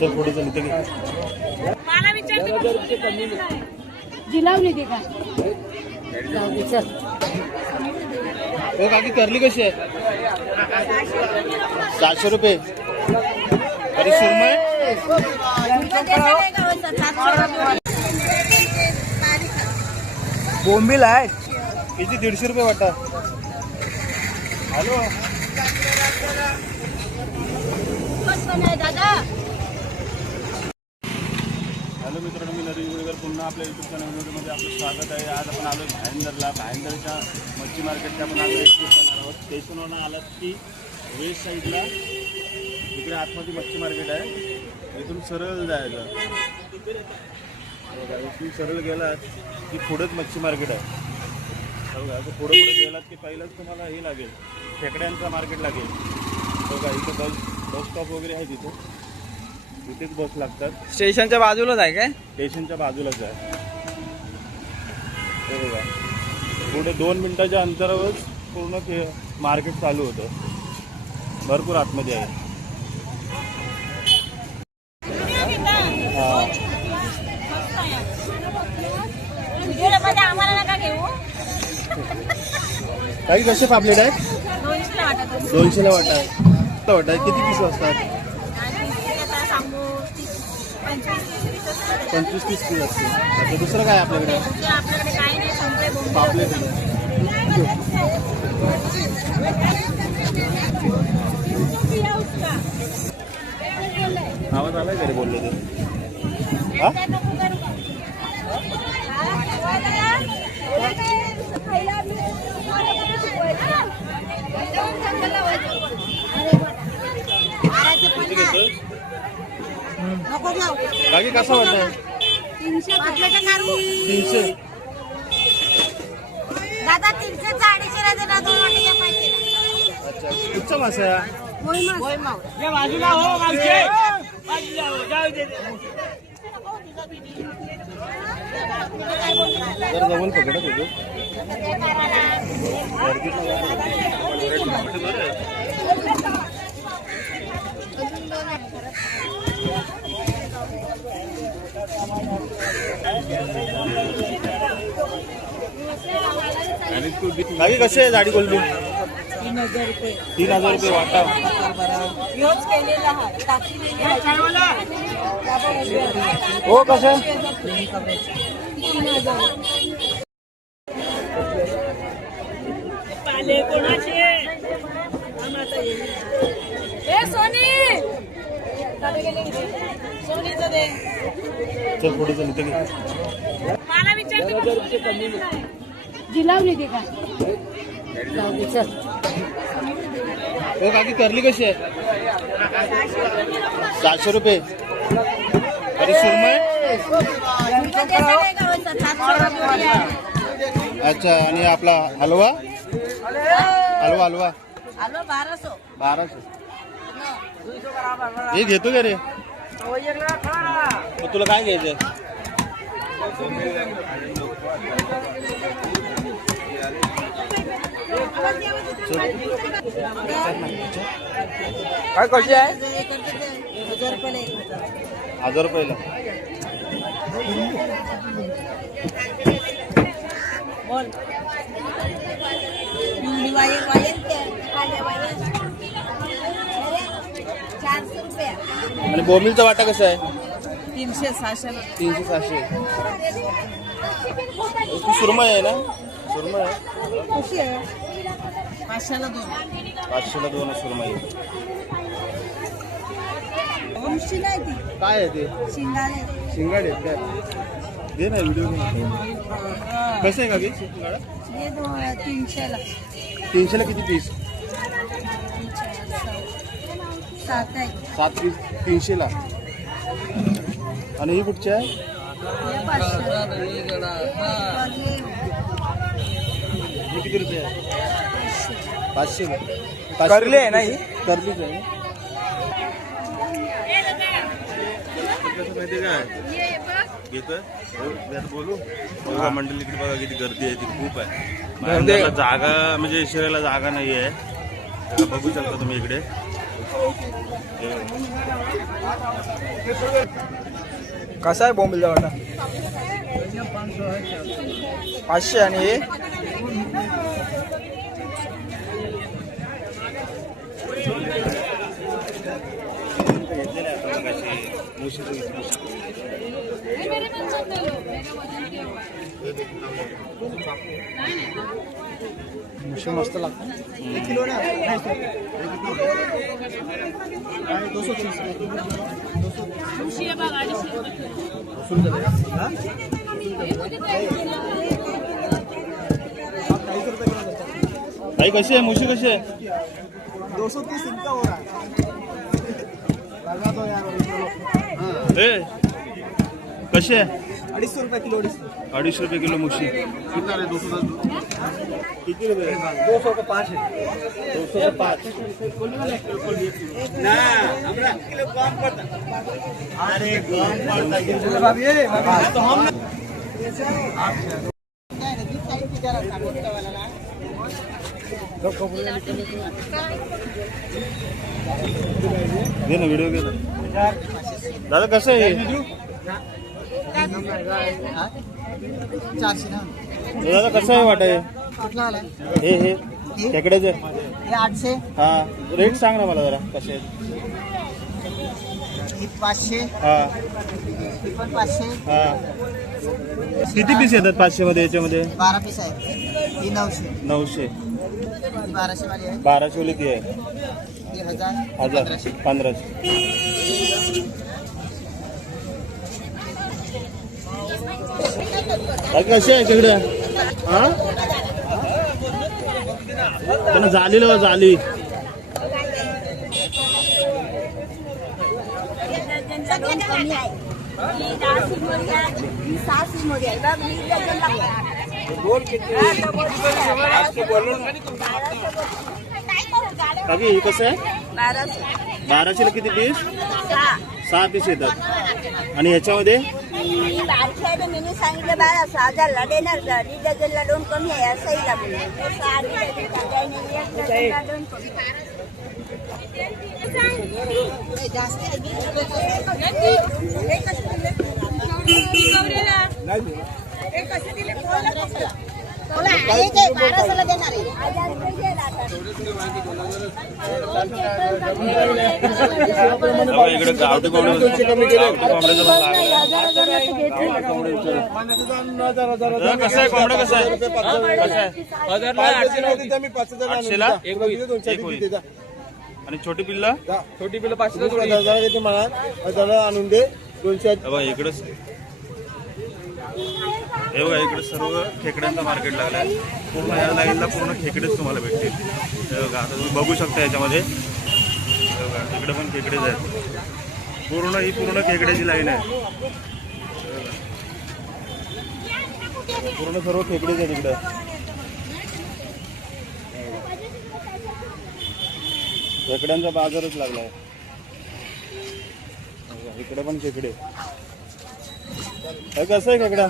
चल पुढे चल इथे जिलावली दे का चल हो काकी करली कशी आहे 700 रुपये अरे सुरमई बोंबील आहे किती 150 रुपये वाटा हॅलो हॅलो मित्रांनो मी नरेश गुडेकर पुन्हा आपल्या यूट्यूब चॅनलमध्ये आपलं स्वागत आहे. आज आपण आलो भाईंदरला. भाईंदरच्या मच्छी मार्केटच्या आपण आज एक्सप्लोर करणार आहोत. स्टेशनवरून आलात की वेस्ट साईडला इकडे आतमध्ये मच्छी मार्केट आहे. इथून सरळ जायचं बघा. इथून सरळ गेलात की पुढंच मच्छी मार्केट आहे बघा. असं पुढे गेलात की पहिलंच तुम्हाला हे लागेल खेकड्यांचा मार्केट लागेल बघा. इथं बस स्टॉप वगैरे आहे तिथं. इथेच बस लागतात. स्टेशनच्या बाजूलाच आहे काय? स्टेशनच्या बाजूलाच आहे हे बघा. पुढे 2 मिनिटाच्या अंतरावरच पूर्ण मार्केट चालू होतं. भरपूर आतमध्ये आहे. काही कसे पापलेट आहेत? 200ला वाटा आहे. किती पीस असतात? 25-30 पीस असते. अच्छा दुसरं काय आपल्याकडे? पापलेट आवाज आलाय का रे बोललो ते? हा बाकी कसा वाटतं? 300 दादा 300 अच्छा कुठचा मासा आहे? बाजूला हो माणसे जाऊ दे. जरा जवळ पकडा तुझं. बाकी कसे आहे जाडी कोलबी? 3000 रुपये. 3000 रुपये वाटा. हो कसं चल पुढे चल इथे जिलावली दे का चल हो काकी करली कशी आहे? 700 रुपये अरे सुरमई. अच्छा आणि आपला हलवा हलवा हलवा 1200. हे घेतो का रे? तुला काय घ्यायचंय? काय कशी आहे? 1000 रुपयाला. आणि बोंबीलचा वाटा कसा आहे? 300-600. सुरमई आहे ना? सुरमई आहे 500ला 2 सुरमई. काय आहे ते? शिंगाडे आहेत काय? दे ना व्हिडिओ घे. कसं आहे का गे शिंगाडा? 300ला किती पीस? 7 पीस 300ला. आणि ही कुठची आहे? ही किती रुपये आहे? 500. करली आहे ना ही? करलीच आहे. कसं माहिती काय घेतोय बोलू बघा मंडळी इकडे बघा किती गर्दी आहे ती खूप आहे भाईंदरला जागा म्हणजे शिरायला जागा नाही आहे बघू शकता तुम्ही इकडे कसा आहे बोंबिलचा वाटा 500 आणि हे मुशी मस्त लागतं 1 किलो ना 230 भाई कशी आहे मुशी कशी आहे 230 इनका हो रहा है लगा दो यार ए कशी आहे 250 रुपये किलो 250 रुपये किलो मुशी किती रुपये 200 का 5 है 200 का 5 ना हमरा किलो कम पड़ता अरे कम पड़ता भाभी ये तो हम घे ना व्हिडिओ घे ना दादा कसं आहे हे? 400 ना दादा कसं आहे वाटा हे? कुठला आला हे खेकड्याचे हे 800 हा रेट सांग ना मला जरा कसे आहेत ही 500 हा ही पण 500 हा किती पीस येतात 500 मध्ये याच्यामध्ये 12 पीस आहे ही 900 900 ही 1200 वाली आहे 1200 वाली ती आहे ही 1000 1000 1500 कसे आहे तिकडं हा त्यांना झालेलं झाली दोन कमी आहे ही 10 मध्ये आहे ही 6 मध्ये आहे बघ मी डझन लागतात बोल किती बाकी हे कसं आहे 1200 ला किती पीस 6 पीस येतात आणि ह्याच्यामध्ये मी बारकी आहे तर मी सांगितलं 12,000 देणार का डझनला 2 कमी आहे असंही लागलं 6 डझन काय नाही 1 डझनला 2 कमी इकडे गावठी कोंबड्याचं कसं आहे कोंबडा कसं आहे कसं आहे 800 ला एक होईल आणि छोटी पिल्ला छोटी पिल्लं 500 देते मला आणून दे 200 बघा इकडेच हे बघा इकडे सर्व खेकड्यांचा मार्केट लागलाय पूर्ण या लाईनला पूर्ण खेकडेच तुम्हाला भेटतील हे बघा आता तुम्ही बघू शकता याच्यामध्ये हे बघा इकडे पण खेकडेच आहेत ही पूर्ण खेकड्याची लाईन आहे पूर्ण सर्व खेकडेच आहेत इकडे खेकड्यांचा बाजारच लागलाय इकडे पण खेकडे कसं आहे खेकडा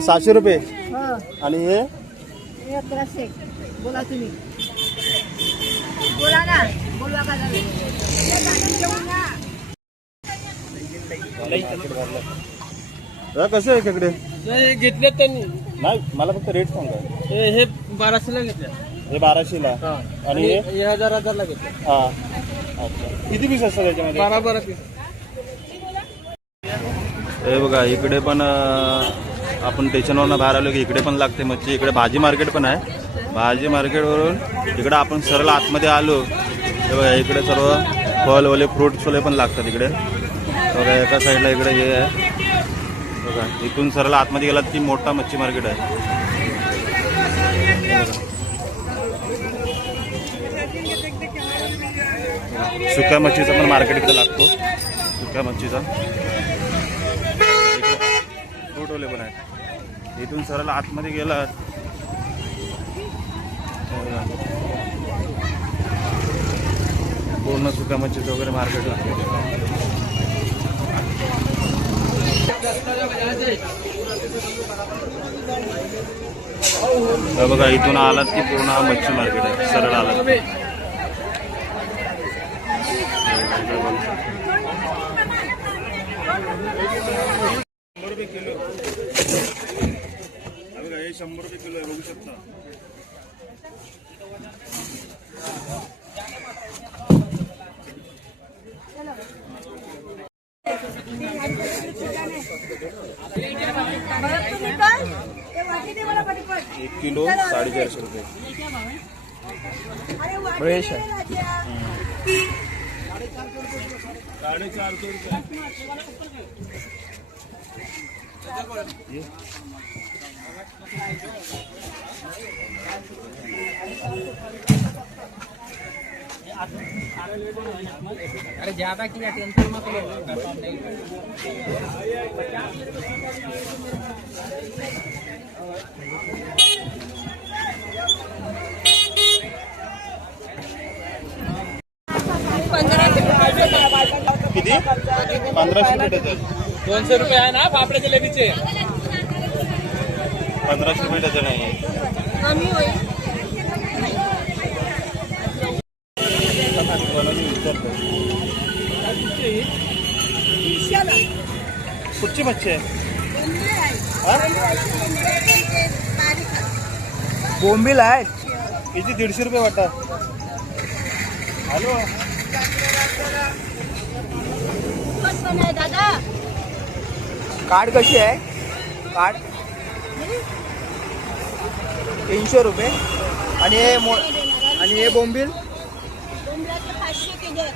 700 रुपये आणि हे 1100 बोला तुम्ही बोला ना बोलवा का कसं आहे खेकडे घेतले त्यांनी नाही मला फक्त रेट सांगा हे 1200 ला घेतले हे 1200 ला आणि हे 1000 ला घेतले हा अच्छा किती पीस असतात त्याच्यामध्ये 12 पीस हे बघा इकडे पण आपण स्टेशनवरनं बाहेर आलो की इकडे पण लागते मच्छी इकडे भाजी मार्केट पण आहे भाजी मार्केटवरून इकडे आपण सरळ आतमध्ये आलो हे बघा इकडे सर्व फळवाले फ्रूट्सवाले पण लागतात इकडे बघा एका साईडला इकडे हे आहे बघा इथून सरळ आतमध्ये गेलात की मोठा मच्छी मार्केट आहे सुक्या मच्छीचा पण मार्केट इकडे लागतो सुक्या मच्छीचा फ्रूटवाले पण आहे इथून सरळ आतमध्ये गेलात पूर्ण सुक्या मच्छीचं वगैरे मार्केट लागतं. तर बघा इथून आलात की पूर्ण हा मच्छी मार्केट आहे, सरळ आलात. 100 रुपये किलो. बघा हे 100 रुपये किलो आहे, बघू शकता. एक किलो 450 रुपये. फ्रेश आहे. 450 रुपये. अरे ज्यादा किया टेंशन मत लो. किती? 1500 रुपये डझन. 200 रुपये आहे ना फाफडे जलेबीचे. 1500 रुपये डझन आहे. कुठची मच्छी आहे? बोंबील आहे. किती? 150 रुपये वाटा. हॅलो दादा कार्ड कशी आहे? कार्ड 300 रुपये. आणि हे बोंबील 500 केले.